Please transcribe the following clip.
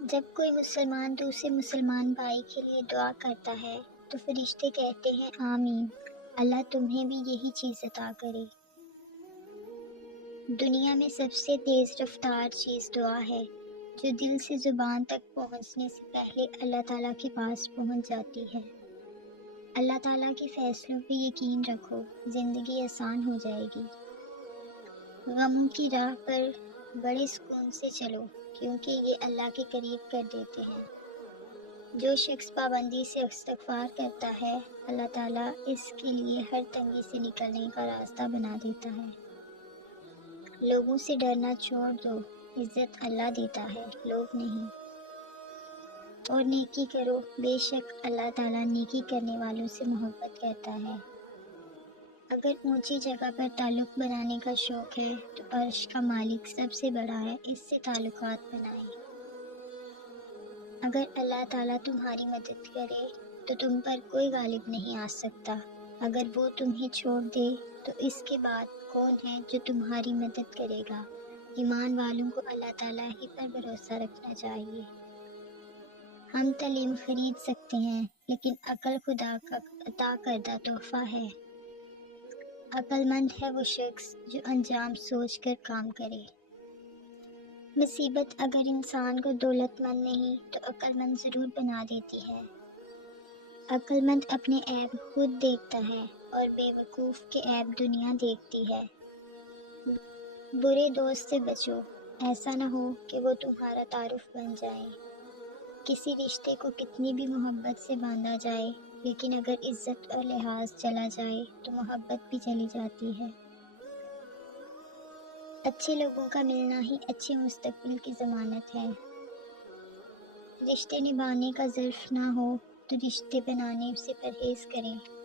جب کوئی مسلمان دوسرے مسلمان بھائی کے لیے دعا کرتا ہے تو فرشتے کہتے ہیں آمین، اللہ تمہیں بھی یہی چیز عطا کرے۔ دنیا میں سب سے تیز رفتار چیز دعا ہے، جو دل سے زبان تک پہنچنے سے پہلے اللہ تعالیٰ کے پاس پہنچ جاتی ہے۔ اللہ تعالیٰ کے فیصلوں پہ یقین رکھو، زندگی آسان ہو جائے گی۔ غموں کی راہ پر بڑے سکون سے چلو، کیونکہ یہ اللہ کے قریب کر دیتے ہیں۔ جو شخص پابندی سے استغفار کرتا ہے، اللہ تعالیٰ اس کے لیے ہر تنگی سے نکلنے کا راستہ بنا دیتا ہے۔ لوگوں سے ڈرنا چھوڑ دو، عزت اللہ دیتا ہے، لوگ نہیں۔ اور نیکی کرو، بے شک اللہ تعالیٰ نیکی کرنے والوں سے محبت کرتا ہے۔ اگر اونچی جگہ پر تعلق بنانے کا شوق ہے تو عرش کا مالک سب سے بڑا ہے، اس سے تعلقات بنائیں۔ اگر اللہ تعالیٰ تمہاری مدد کرے تو تم پر کوئی غالب نہیں آ سکتا، اگر وہ تمہیں چھوڑ دے تو اس کے بعد کون ہے جو تمہاری مدد کرے گا؟ ایمان والوں کو اللہ تعالیٰ ہی پر بھروسہ رکھنا چاہیے۔ ہم تعلیم خرید سکتے ہیں، لیکن عقل خدا کا عطا کردہ تحفہ ہے۔ عقل مند ہے وہ شخص جو انجام سوچ کر کام کرے۔ مصیبت اگر انسان کو دولت مند نہیں تو عقل مند ضرور بنا دیتی ہے۔ عقل مند اپنے عیب خود دیکھتا ہے اور بے وقوف کے عیب دنیا دیکھتی ہے۔ برے دوست سے بچو، ایسا نہ ہو کہ وہ تمہارا تعارف بن جائے۔ کسی رشتے کو کتنی بھی محبت سے باندھا جائے، لیکن اگر عزت اور لحاظ چلا جائے تو محبت بھی چلی جاتی ہے۔ اچھے لوگوں کا ملنا ہی اچھے مستقبل کی ضمانت ہے۔ رشتے نبھانے کا ظرف نہ ہو تو رشتے بنانے سے پرہیز کریں۔